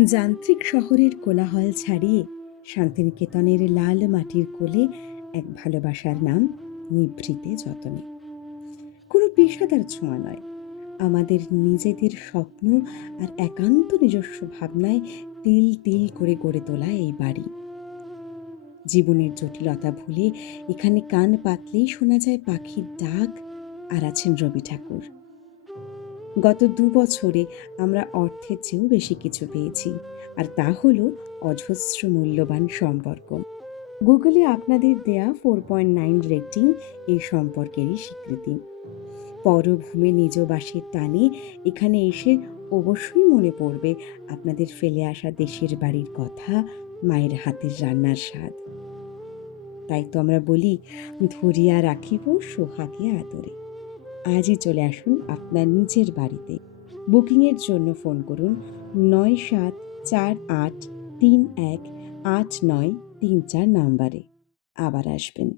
যান্ত্রিক শহরের কোলাহল ছাড়িয়ে শান্তিনিকেতনের লাল মাটির কোলে এক ভালোবাসার নাম নিভৃতে যতনে। কোনো পেশাদার ছোঁয়া নয়, আমাদের নিজেদের স্বপ্ন আর একান্ত নিজস্ব ভাবনায় তিল তিল করে গড়ে তোলা এই বাড়ি। জীবনের জটিলতা ভুলে এখানে কান পাতলেই শোনা যায় পাখির ডাক, আর আছেন রবি ঠাকুর। গত ২ বছরে আমরা অর্থের চেয়েও বেশি কিছু পেয়েছি, আর তা হলো অজস্র মূল্যবান সম্পর্ক। গুগলে আপনাদের দেয়া 4.9 রেটিং এই সম্পর্কেরই স্বীকৃতি। পরভূমে নিজ বাসের টানে এখানে এসে অবশ্যই মনে পড়বে আপনাদের ফেলে আসা দেশের বাড়ির কথা, মায়ের হাতের রান্নার স্বাদ। তাই তো আমরা বলি, ধরিয়া রাখিব সোহাগে আদরে। আজই চলে আসুন আপনার নিজের বাড়িতে। বুকিংয়ের জন্য ফোন করুন ৯৭৪৮৩১৮৯৩৪ নম্বরে। আবার আসবেন।